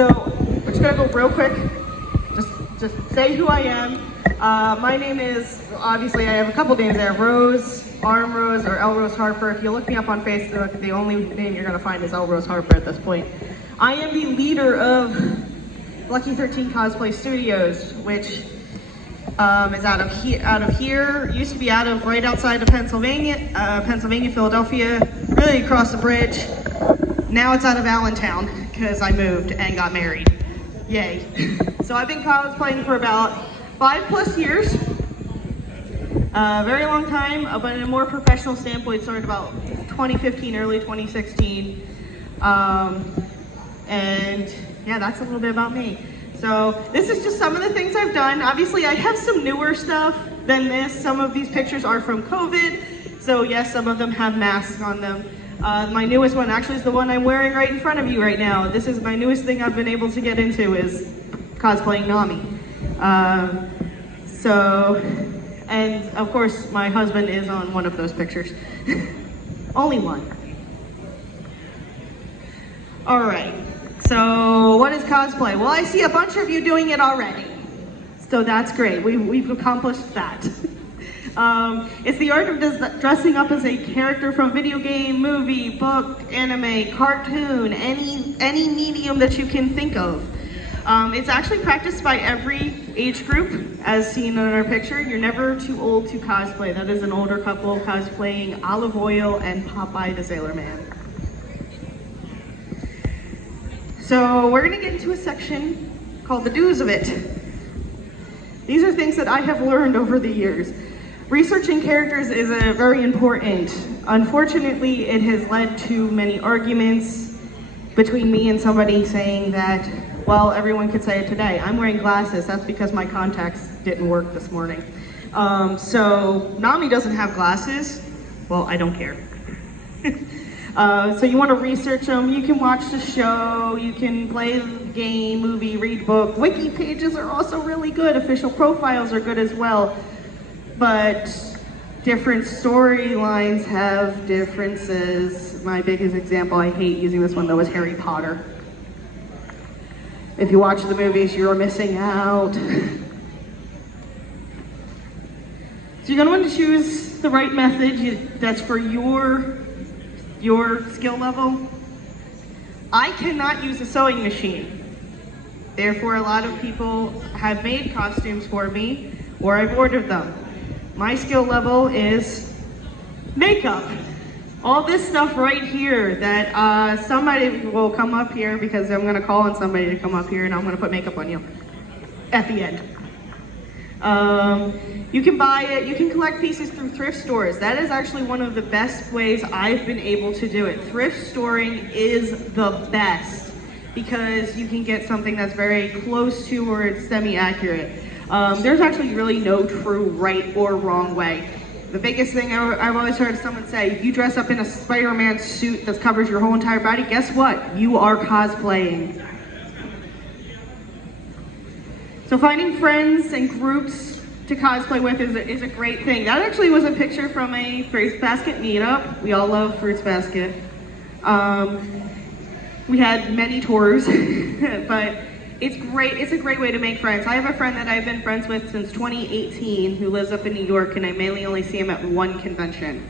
So we're just gonna go real quick. Just say who I am. My name is, obviously I have a couple names there, Rose, Arm Rose, or L Rose Harper. If you look me up on Facebook, the only name you're gonna find is L Rose Harper at this point. I am the leader of Lucky 13 Cosplay Studios, which is out of here, used to be out of right outside of Pennsylvania, Philadeldphia, really across the bridge. Now it's out of Allentown, because I moved and got married. Yay. So I've been cosplaying for about 5+ years. Very long time, but in a more professional standpoint, started about 2015, early 2016. And yeah, that's a little bit about me. So this is just some of the things I've done. Obviously, I have some newer stuff than this. Some of these pictures are from COVID. So yes, some of them have masks on them. My newest one actually is the one I'm wearing right in front of you right now. This is my newest thing I've been able to get into, is cosplaying Nami. And of course my husband is on one of those pictures. Only one. All right, so what is cosplay? Well, I see a bunch of you doing it already. So that's great, we've accomplished that. It's the art of dressing up as a character from video game, movie, book, anime, cartoon, any medium that you can think of. It's actually practiced by every age group, as seen in our picture. You're never too old to cosplay. That is an older couple cosplaying Olive Oil and Popeye the Sailor Man. So we're gonna get into a section called the do's of it. These are things that I have learned over the years. Researching characters is very important. Unfortunately, it has led to many arguments between me and somebody saying that, well, everyone could say it today. I'm wearing glasses, that's because my contacts didn't work this morning. So Nami doesn't have glasses. Well, I don't care. So you want to research them, you can watch the show, you can play the game, movie, read book. Wiki pages are also really good, official profiles are good as well. But different storylines have differences. My biggest example, I hate using this one though, is Harry Potter. If you watch the movies, you're missing out. So you're gonna want to choose the right method that's for your skill level. I cannot use a sewing machine. Therefore, a lot of people have made costumes for me, or I've ordered them. My skill level is makeup. All this stuff right here that somebody will come up here, because I'm gonna call on somebody to come up here and I'm gonna put makeup on you at the end. You can buy it, you can collect pieces through thrift stores. That is actually one of the best ways I've been able to do it. Thrift storing is the best because you can get something that's very close to or it's semi-accurate. There's actually really no true right or wrong way. The biggest thing I've always heard someone say, if you dress up in a Spider-Man suit that covers your whole entire body, guess what? You are cosplaying. So finding friends and groups to cosplay with is a great thing. That actually was a picture from a Fruits Basket meetup. We all love Fruits Basket. We had many tours, but it's great. It's a great way to make friends. I have a friend that I've been friends with since 2018 who lives up in New York, and I mainly only see him at one convention.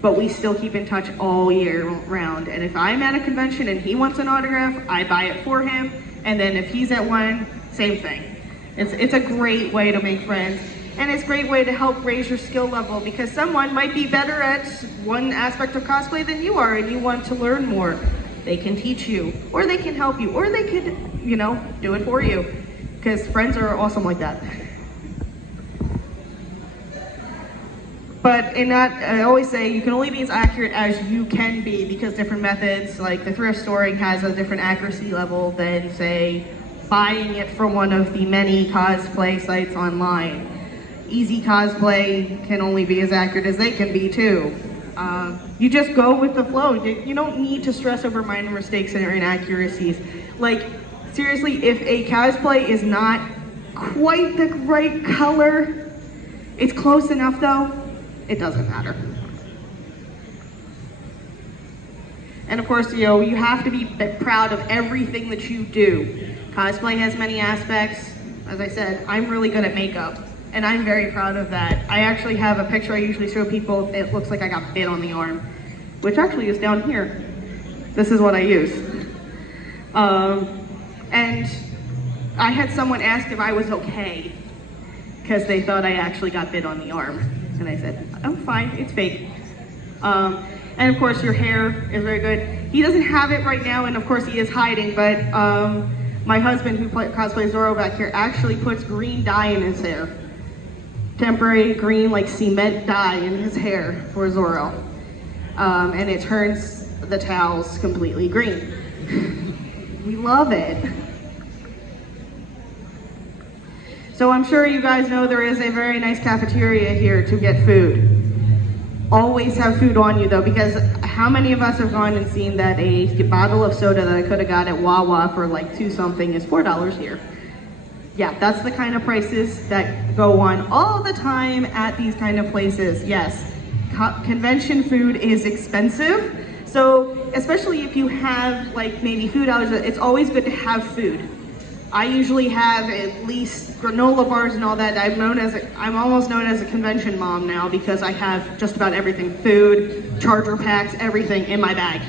But we still keep in touch all year round. And if I'm at a convention and he wants an autograph, I buy it for him. And then if he's at one, same thing. It's a great way to make friends. And it's a great way to help raise your skill level because someone might be better at one aspect of cosplay than you are and you want to learn more. They can teach you, or they can help you, or they could, you know, do it for you. Because friends are awesome like that. But in that, I always say you can only be as accurate as you can be because different methods, like the thrift storing has a different accuracy level than, say, buying it from one of the many cosplay sites online. Easy Cosplay can only be as accurate as they can be too. You just go with the flow. You don't need to stress over minor mistakes or inaccuracies. Like, seriously, if a cosplay is not quite the right color, it's close enough though, it doesn't matter. And of course, you know, you have to be proud of everything that you do. Cosplay has many aspects. As I said, I'm really good at makeup, and I'm very proud of that. I actually have a picture I usually show people. It looks like I got bit on the arm, which actually is down here. This is what I use. And I had someone ask if I was okay, because they thought I actually got bit on the arm. And I said, I'm fine, it's fake. And of course, your hair is very good. He doesn't have it right now, and of course he is hiding, but my husband, who cosplays Zorro back here, actually puts green dye in his hair. Temporary green, like cement dye in his hair for Zorro. And it turns the towels completely green. We love it. So I'm sure you guys know there is a very nice cafeteria here to get food. Always have food on you though, because how many of us have gone and seen that a bottle of soda that I could have got at Wawa for like $2 something is $4 here? Yeah, that's the kind of prices that go on all the time at these kind of places. Yes, convention food is expensive. So especially if you have like maybe food allergies, it's always good to have food. I usually have at least granola bars and all that. I'm almost known as a convention mom now because I have just about everything. Food, charger packs, everything in my bag.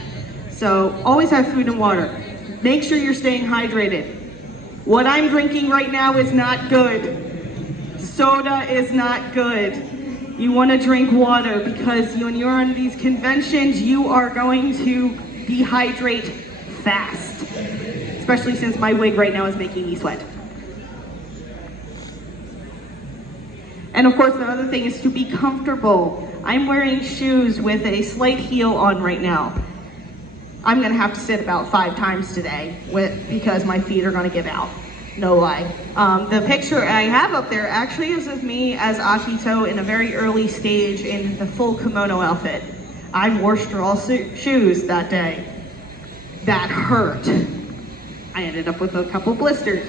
So always have food and water. Make sure you're staying hydrated. What I'm drinking right now is not good. Soda is not good. You want to drink water because when you're on these conventions, you are going to dehydrate fast. Especially since my wig right now is making me sweat. And of course, the other thing is to be comfortable. I'm wearing shoes with a slight heel on right now. I'm gonna have to sit about 5 times today because my feet are gonna give out. No lie. The picture I have up there actually is of me as Akito in a very early stage in the full kimono outfit. I wore straw shoes that day. That hurt. I ended up with a couple blisters.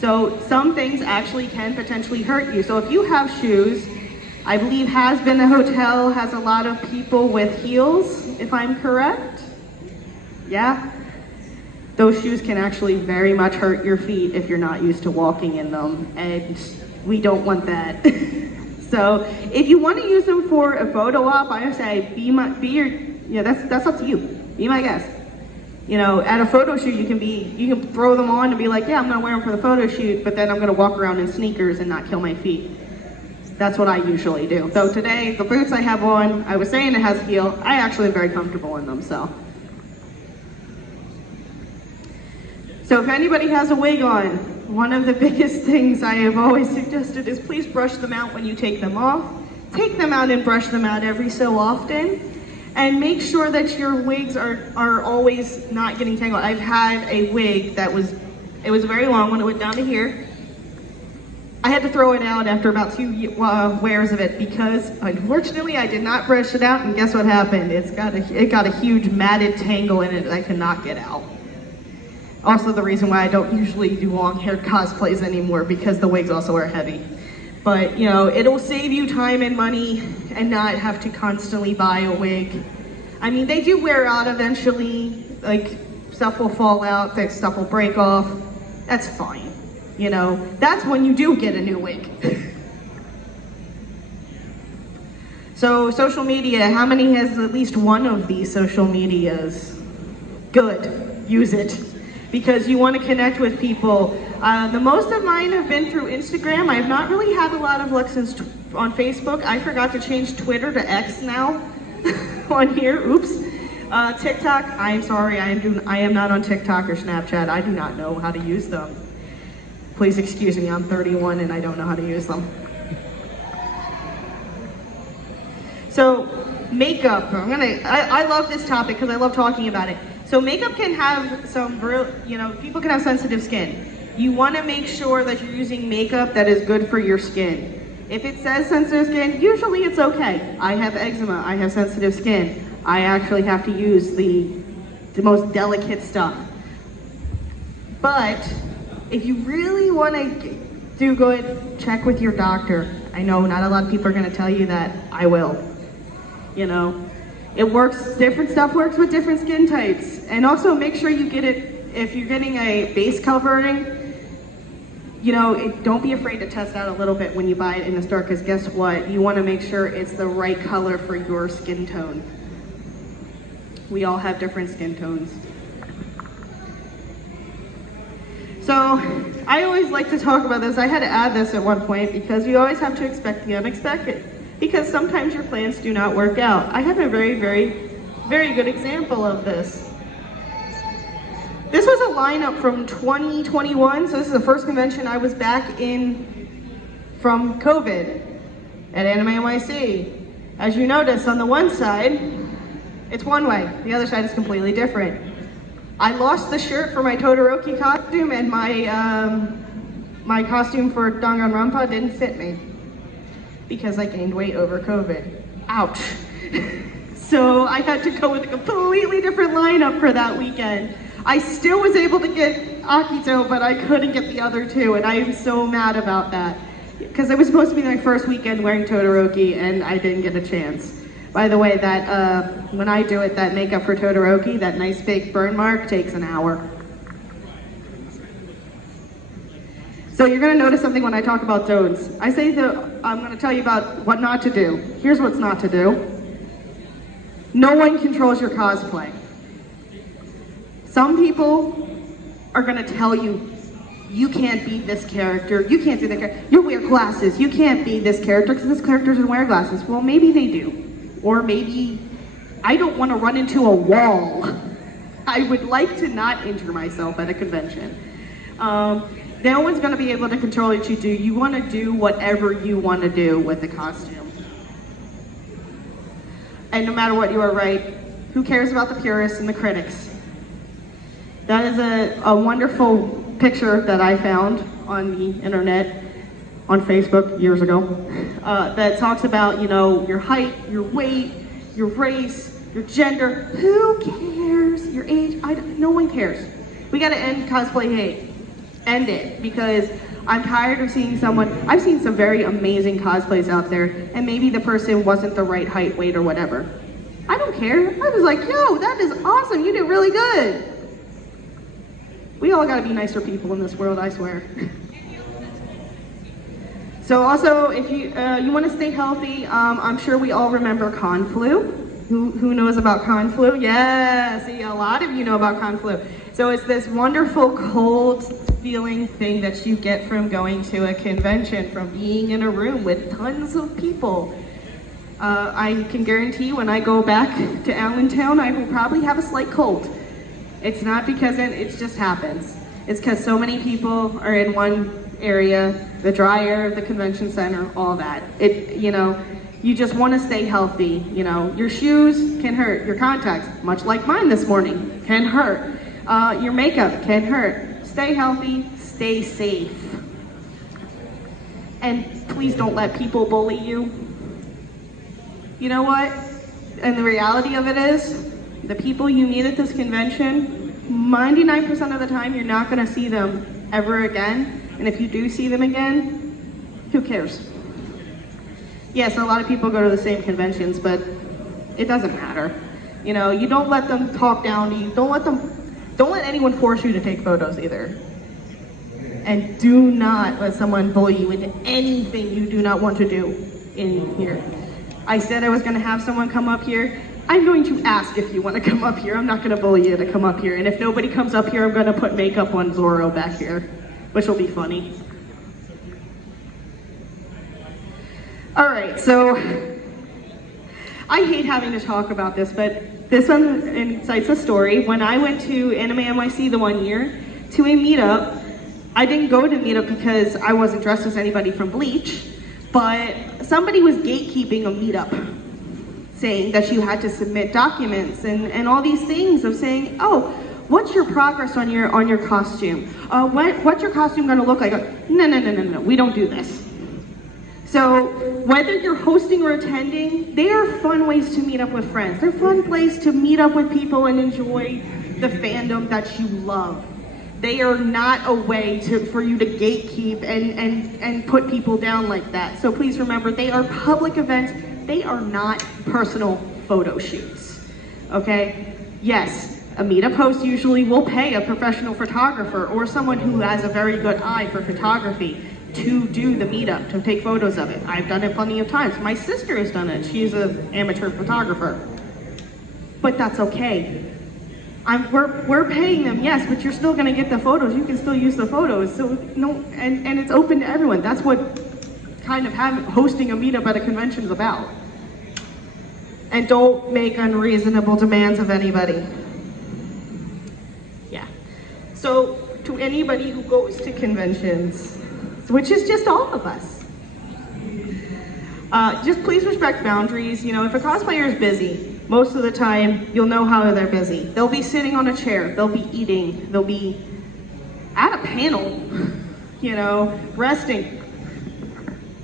So some things actually can potentially hurt you. So if you have shoes, I believe Has Been the Hotel has a lot of people with heels, if I'm correct. Yeah? Those shoes can actually very much hurt your feet if you're not used to walking in them, and we don't want that. So if you want to use them for a photo op, I would say that's up to you. Be my guest. You know, at a photo shoot, you can throw them on and be like, yeah, I'm gonna wear them for the photo shoot, but then I'm gonna walk around in sneakers and not kill my feet. That's what I usually do. So today, the boots I have on, I was saying it has a heel. I actually am very comfortable in them, so. So if anybody has a wig on, one of the biggest things I have always suggested is please brush them out when you take them off. Take them out and brush them out every so often. And make sure that your wigs are always not getting tangled. I've had a wig that was very long when it went down to here. I had to throw it out after about 2 wears of it because unfortunately I did not brush it out, and guess what happened? It got a huge matted tangle in it that I cannot get out. Also the reason why I don't usually do long-haired cosplays anymore, because the wigs also are heavy. But, you know, it'll save you time and money and not have to constantly buy a wig. I mean, they do wear out eventually, like stuff will fall out, stuff will break off. That's fine. You know, that's when you do get a new wig. So social media, how many has at least one of these social medias? Good, use it. Because you want to connect with people. The most of mine have been through Instagram. I have not really had a lot of luck since on Facebook. I forgot to change Twitter to X now on here, oops. TikTok, I'm sorry, I am not on TikTok or Snapchat. I do not know how to use them. Please excuse me, I'm 31 and I don't know how to use them. So makeup, I love this topic because I love talking about it. So makeup can have some real, you know, people can have sensitive skin. You want to make sure that you're using makeup that is good for your skin. If it says sensitive skin, usually it's okay. I have eczema, I have sensitive skin. I actually have to use the most delicate stuff. But if you really want to do good, check with your doctor. I know not a lot of people are going to tell you that. I will. You know, It works, different stuff works with different skin types. And also make sure you get it, if you're getting a base covering, you know, don't be afraid to test out a little bit when you buy it in the store, because guess what? You want to make sure it's the right color for your skin tone. We all have different skin tones. So I always like to talk about this. I had to add this at one point because you always have to expect the unexpected, because sometimes your plans do not work out. I have a very, very, very good example of this. This was a lineup from 2021, so this is the first convention I was back in from COVID at Anime NYC. As you notice, on the one side, it's one way. The other side is completely different. I lost the shirt for my Todoroki costume, and my costume for Danganronpa didn't fit me because I gained weight over COVID. Ouch. So I had to go with a completely different lineup for that weekend. I still was able to get Akito, but I couldn't get the other two, and I am so mad about that. Because it was supposed to be my first weekend wearing Todoroki, and I didn't get a chance. By the way, that when I do it, that makeup for Todoroki, that nice big burn mark, takes an hour. So you're gonna notice something when I talk about zones. I say that I'm gonna tell you about what not to do. Here's what's not to do. No one controls your cosplay. Some people are gonna tell you, you can't be this character, you can't do that character, you wear glasses, you can't be this character because this character doesn't wear glasses. Well, maybe they do. Or maybe I don't want to run into a wall. I would like to not injure myself at a convention. No one's gonna be able to control what you do. You wanna do whatever you wanna do with the costume. And no matter what, you are right. Who cares about the purists and the critics? That is a wonderful picture that I found on the internet, on Facebook years ago, that talks about, you know, your height, your weight, your race, your gender. Who cares? Your age? No one cares. We gotta end cosplay hate. End it, because I'm tired of seeing someone. I've seen some very amazing cosplays out there, and maybe the person wasn't the right height, weight, or whatever. I don't care. I was like, yo, that is awesome. You did really good. We all gotta be nicer people in this world, I swear. So also, if you want to stay healthy, I'm sure we all remember Con Flu. Who knows about Con Flu? Yeah, see, a lot of you know about Con Flu. So it's this wonderful cold feeling thing that you get from going to a convention, from being in a room with tons of people. I can guarantee when I go back to Allentown, I will probably have a slight cold. It's not because it just happens. It's because so many people are in one area, the dry air, the convention center, all that. You know, you just want to stay healthy. You know, your shoes can hurt, your contacts, much like mine this morning, can hurt. Your makeup can hurt. Stay healthy, stay safe. And please don't let people bully you. You know what? And the reality of it is, the people you meet at this convention, 99% of the time you're not going to see them ever again. And if you do see them again, who cares? Yes, a lot of people go to the same conventions, but it doesn't matter. You know, you don't let them talk down to you. Don't let anyone force you to take photos either. And do not let someone bully you into anything you do not want to do in here. I said I was going to have someone come up here. I'm going to ask if you want to come up here. I'm not going to bully you to come up here. And if nobody comes up here, I'm going to put makeup on Zoro back here, which will be funny. All right, so I hate having to talk about this, but this one incites a story. When I went to Anime NYC the one year to a meetup, I didn't go to meetup because I wasn't dressed as anybody from Bleach, but somebody was gatekeeping a meetup, saying that you had to submit documents and all these things of saying, oh, what's your progress on your costume? What's your costume gonna look like? No, we don't do this. So whether you're hosting or attending, they are fun ways to meet up with friends. They're fun place to meet up with people and enjoy the fandom that you love. They are not a way for you to gatekeep and put people down like that. So please remember, they are public events. They are not personal photo shoots. okay? Yes, a meetup host usually will pay a professional photographer or someone who has a very good eye for photography to do the meetup, to take photos of it. I've done it plenty of times. My sister has done it. She's an amateur photographer. But that's okay. We're paying them, yes, but you're still gonna get the photos. You can still use the photos. So no, and it's open to everyone. That's what kind of hosting a meetup at a convention is about. And don't make unreasonable demands of anybody. Yeah. So to anybody who goes to conventions, which is just all of us, just please respect boundaries. You know, if a cosplayer is busy, most of the time you'll know how they're busy. They'll be sitting on a chair, they'll be eating, they'll be at a panel, you know, resting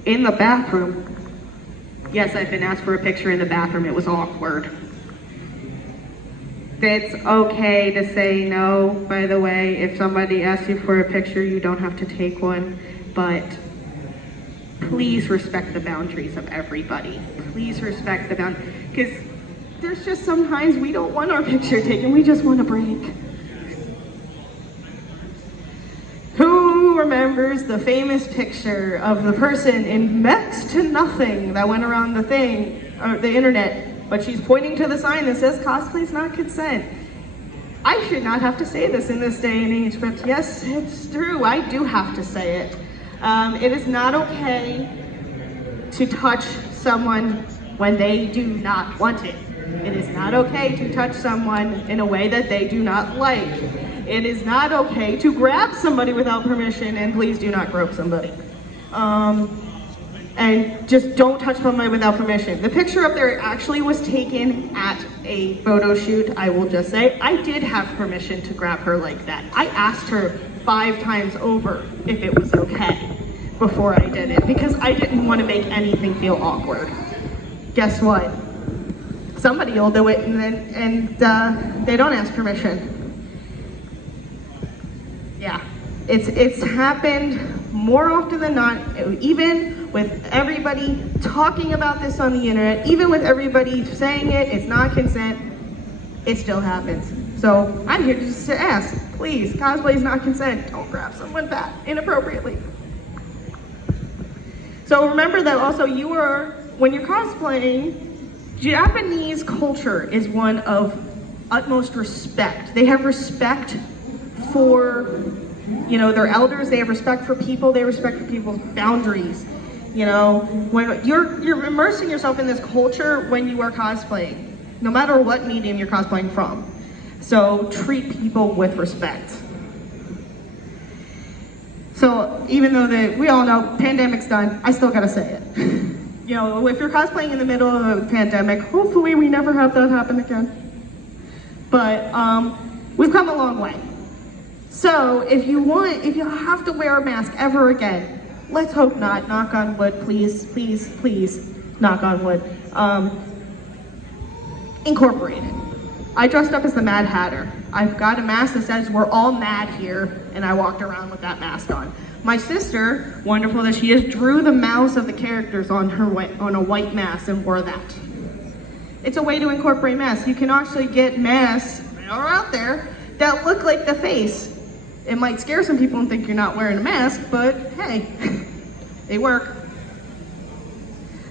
in the bathroom. Yes, I've been asked for a picture in the bathroom. It was awkward. It's okay to say no, by the way. If somebody asks you for a picture, you don't have to take one, but please respect the boundaries of everybody. Please respect the boundaries, because there's just sometimes we don't want our picture taken, we just want a break. Who remembers the famous picture of the person in next to nothing that went around the internet, but she's pointing to the sign that says cosplay's not consent? I should not have to say this in this day and age, but yes, it's true, I do have to say it. It is not okay to touch someone when they do not want it. It is not okay to touch someone in a way that they do not like. It is not okay to grab somebody without permission, and please do not grope somebody. And just don't touch somebody without permission. The picture up there actually was taken at a photo shoot, I will just say. I did have permission to grab her like that. I asked her 5 times over if it was okay before I did it, because I didn't want to make anything feel awkward. Guess what? Somebody will do it and they don't ask permission. Yeah, it's happened more often than not, even with everybody talking about this on the internet, even with everybody saying it's not consent, it still happens. So I'm here just to ask, please, cosplay is not consent. Don't grab someone back inappropriately. So remember that also when you're cosplaying, Japanese culture is one of utmost respect. They have respect for, you know, their elders. They have respect for people. They respect for people's boundaries. You know, when you're immersing yourself in this culture when you are cosplaying, no matter what medium you're cosplaying from. So treat people with respect. So even though we all know pandemic's done, I still gotta say it. You know, if you're cosplaying in the middle of a pandemic, hopefully we never have that happen again. But we've come a long way. So if you have to wear a mask ever again, let's hope not, knock on wood, please, please, please, knock on wood. Incorporate it. I dressed up as the Mad Hatter. I've got a mask that says we're all mad here, and I walked around with that mask on. My sister, wonderful that she is, drew the mouths of the characters on a white mask and wore that. It's a way to incorporate masks. You can actually get masks that are out there that look like the face. It might scare some people and think you're not wearing a mask, but hey, they work.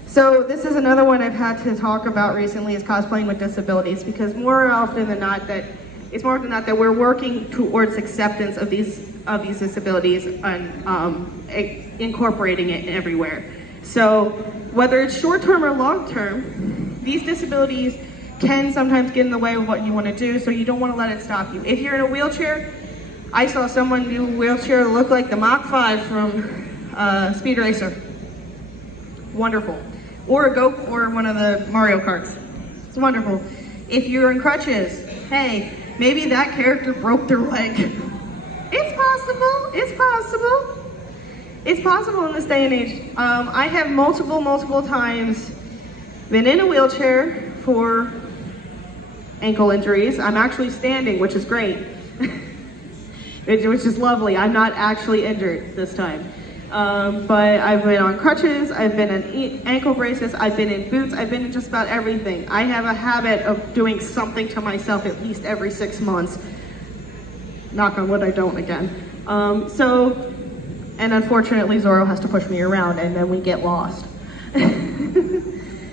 So this is another one I've had to talk about recently, is cosplaying with disabilities, because more often than not that we're working towards acceptance of these disabilities and incorporating it everywhere. So whether it's short-term or long-term, these disabilities can sometimes get in the way of what you want to do, so you don't want to let it stop you. If you're in a wheelchair, I saw someone do a wheelchair that looked like the Mach 5 from Speed Racer. Wonderful. Or a Goat, or one of the Mario Karts. It's wonderful. If you're in crutches, hey, maybe that character broke their leg. It's possible, it's possible. It's possible in this day and age. I have multiple times been in a wheelchair for ankle injuries. I'm actually standing, which is great. Which is lovely. I'm not actually injured this time. But I've been on crutches, I've been in ankle braces, I've been in boots, I've been in just about everything. I have a habit of doing something to myself at least every 6 months. Knock on wood, I don't again. And unfortunately Zorro has to push me around and then we get lost.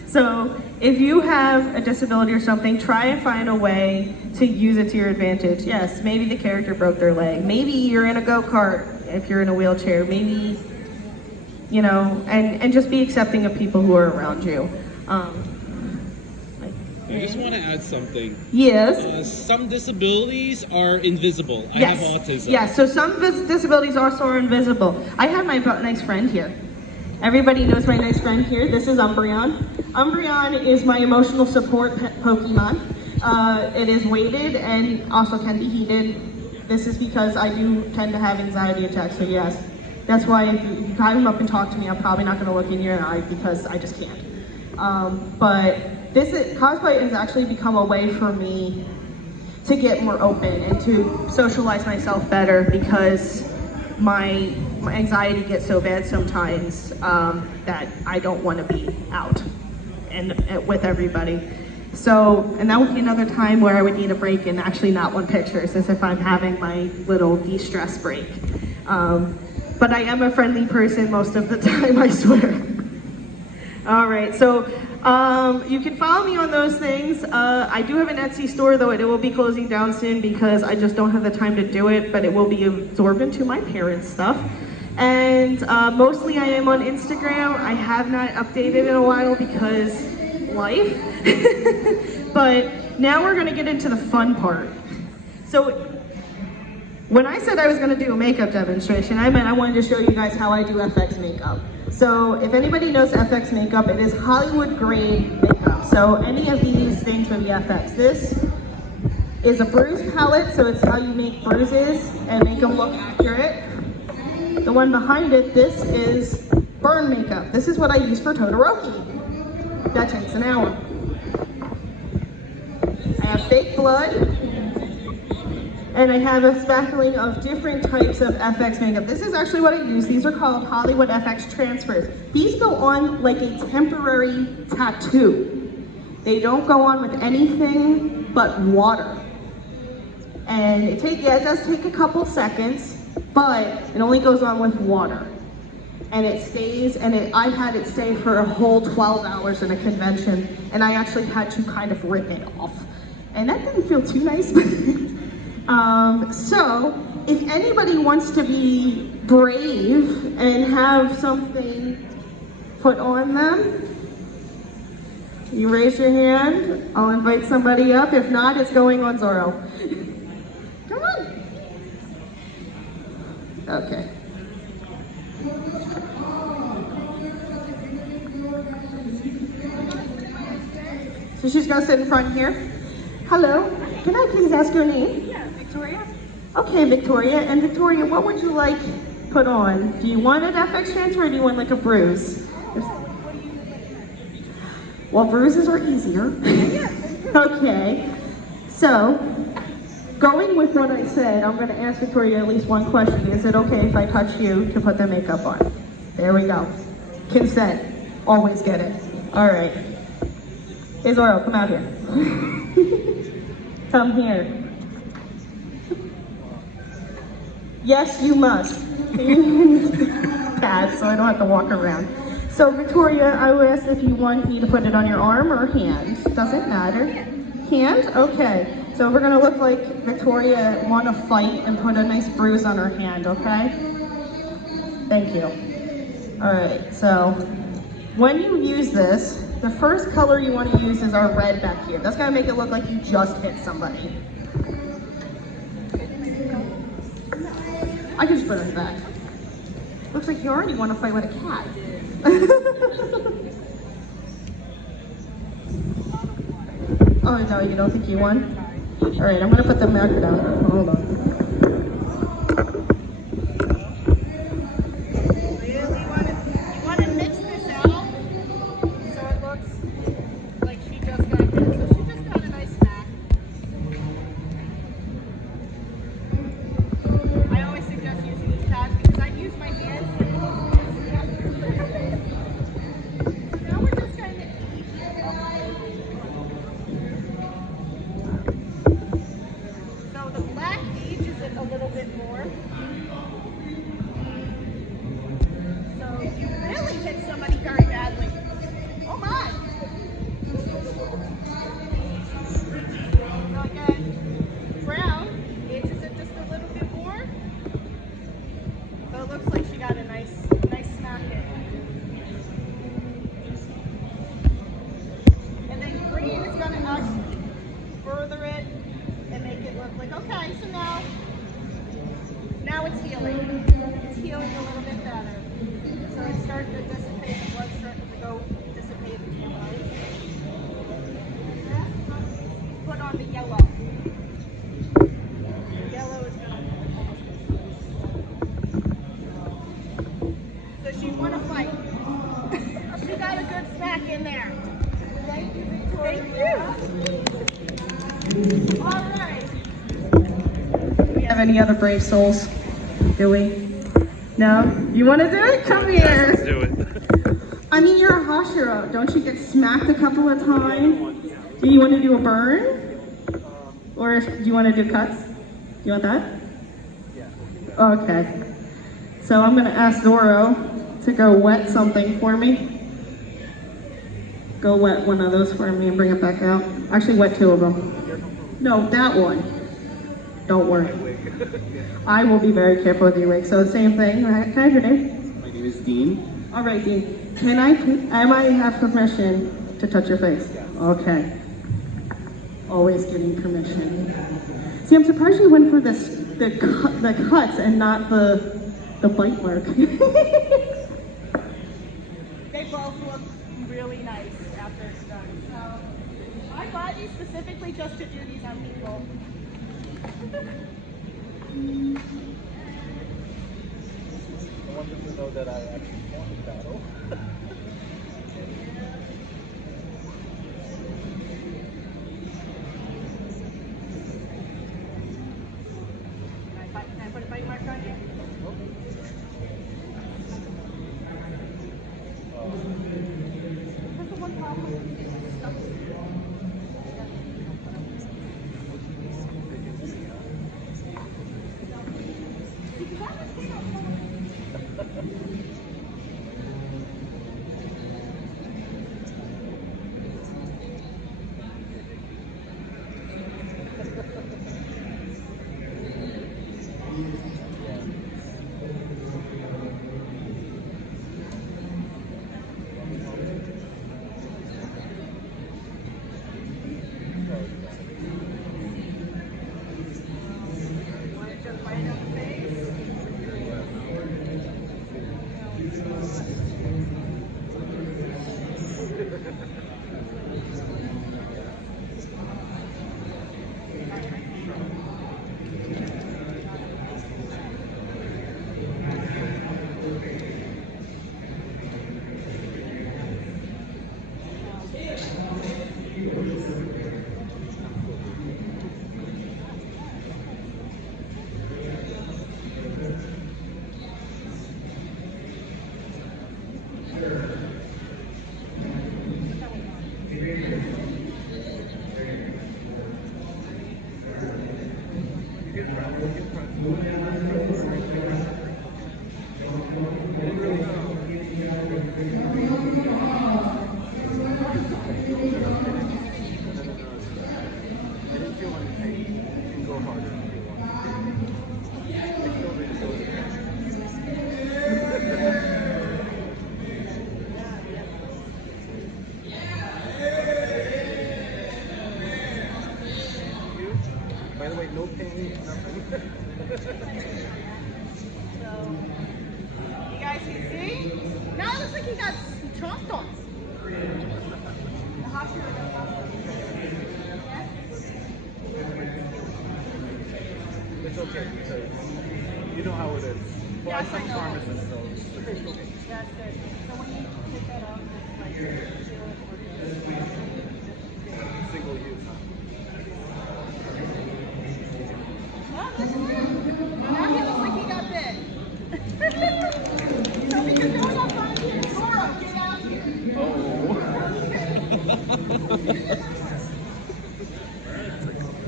So if you have a disability or something, try and find a way to use it to your advantage. Yes, maybe the character broke their leg. Maybe you're in a go-kart if you're in a wheelchair. Maybe, you know, and just be accepting of people who are around you. I just want to add something. Yes. Some disabilities are invisible. I Yes. have autism. Yes, so some disabilities also are invisible. I have my nice friend here. Everybody knows my nice friend here. This is Umbreon. Umbreon is my emotional support pet Pokemon. It is weighted and also can be heated. This is because I do tend to have anxiety attacks, so yes. That's why if you come up and talk to me, I'm probably not going to look in your eye because I just can't. But cosplay has actually become a way for me to get more open and to socialize myself better because my anxiety gets so bad sometimes that I don't want to be out and with everybody. So, and that would be another time where I would need a break and actually not want pictures, as if I'm having my little de-stress break. But I am a friendly person most of the time, I swear. All right, so you can follow me on those things. I do have an Etsy store, though it will be closing down soon because I just don't have the time to do it, but it will be absorbed into my parents' stuff. And mostly I am on Instagram. I have not updated in a while because life. But now we're gonna get into the fun part. So when I said I was gonna do a makeup demonstration, I meant I wanted to show you guys how I do FX makeup. So if anybody knows FX makeup, it is Hollywood grade makeup. So any of these things would be FX. This is a bruise palette, so it's how you make bruises and make them look accurate. The one behind it, this is burn makeup. This is what I use for Todoroki. That takes an hour. I have fake blood, and I have a spackling of different types of FX makeup. This is actually what I use. These are called Hollywood FX transfers. These go on like a temporary tattoo. They don't go on with anything but water. And it does take a couple seconds, but it only goes on with water. And it stays, and I've had it stay for a whole 12 hours in a convention, and I actually had to kind of rip it off. And that didn't feel too nice. So, if anybody wants to be brave and have something put on them, you raise your hand, I'll invite somebody up. If not, it's going on Zorro. Come on. Okay. So she's gonna sit in front here. Hello, can I please ask your name? Yeah, Victoria. Okay, Victoria. And Victoria, what would you like put on? Do you want an FX transfer or do you want like a bruise? Well, bruises are easier. Okay, so going with what I said, I'm going to ask Victoria at least one question. Is it okay if I touch you to put the makeup on? There we go. Consent. Always get it. All right. Hey, Zorro, come out here. Come here. Yes, you must. Pass, so I don't have to walk around. So Victoria, I would ask if you want me to put it on your arm or hand. Doesn't matter. Hand? Okay. So we're gonna look like Victoria won a fight and put a nice bruise on her hand, okay? Thank you. All right, so when you use this, the first color you want to use is our red back here. That's gonna make it look like you just hit somebody. I can just put it back. Looks like you already want to fight with a cat. Oh no, you don't think you won? All right, I'm gonna put the marker down. Hold on. You want to fight. She got a good snack in there. Thank you, Victoria. Thank you. All right. Do we have any other brave souls? Do we? No? You want to do it? Come here. Let's do it. I mean, you're a Hashira. Don't you get smacked a couple of times? Do you want to do a burn? Or do you want to do cuts? You want that? Yeah. Okay. So I'm going to ask Zoro to go wet something for me. Go wet one of those for me and bring it back out. Actually, wet two of them. No, that one. Don't worry. I will be very careful with your wig. So same thing. Can I have your name? My name is Dean. All right, Dean. Am I have permission to touch your face? Okay. Always getting permission. See, I'm surprised you went for this the cuts and not the bite mark. They both look really nice after it's done. So I buy these specifically just to do these on people. I want them to know that I actually won the battle. Can I put a bite mark on you? That's the one problem. By the way, no pain, nothing. So, you guys can see? Now it looks like he got chomped on. The Hashira does not look good. Yeah? It's okay because you know how it is. Well, Yes, I'm I know. pharmacist, so That's good. So when you take that off, it's like, feel it. single use, huh? Oh, look at him. Now he looks like he got bit. So we can go outside here. Zoro, get out here. Oh.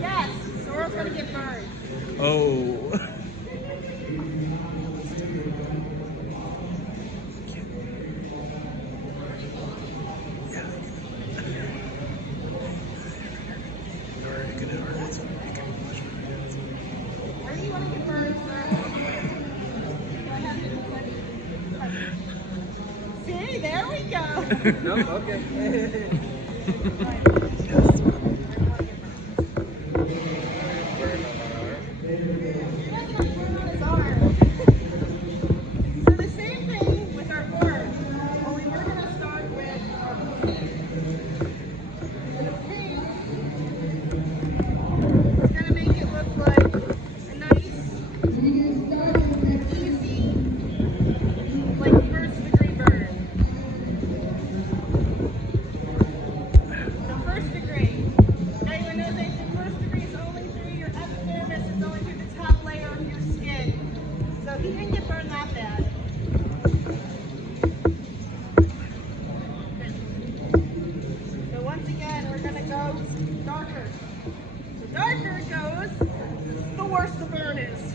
Yes, Zoro's gonna get burned. Oh. Where do you want to get burned, sir? Do I have to see, there we go. No, okay. So the same thing with our board. Only we're going to start with the pink. It's going to make it look like a nice, easy, like first burn that bad. So once again, we're gonna go darker. The darker it goes, the worse the burn is.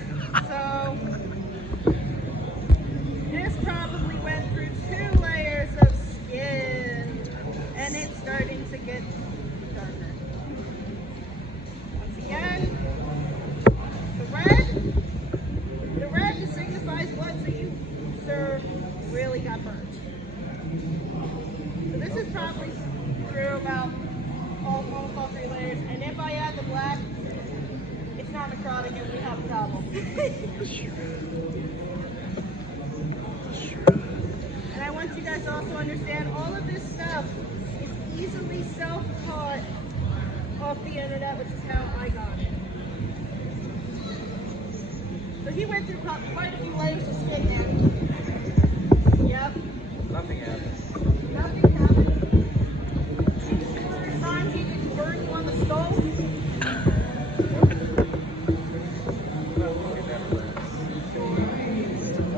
So this probably went through 2 layers of skin, and it's starting to get darker. Once again, the red just signifies blood, so you, sir, really got burnt. So this is probably through about almost all 3 layers, and if I add the black, it's not necrotic and we have a problem. And I want you guys to also understand all of this stuff is easily self-taught off the internet, which is how I got it. So he went through quite a few layers of skin there. Yep. Nothing happens. Nothing happened. Sometimes he can burn you on the stove. So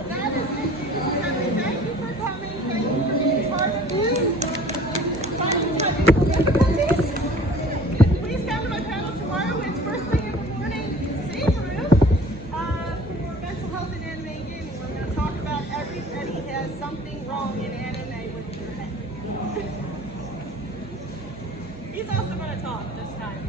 that is it. Thank you for coming. Thank you for being part of this. Finding technical difficulties. Please come to my panel tomorrow. It's first thing in the morning. Same room. For mental health and anime gaming. We're going to talk about everybody has something wrong in anime with their head. He's also going to talk this time.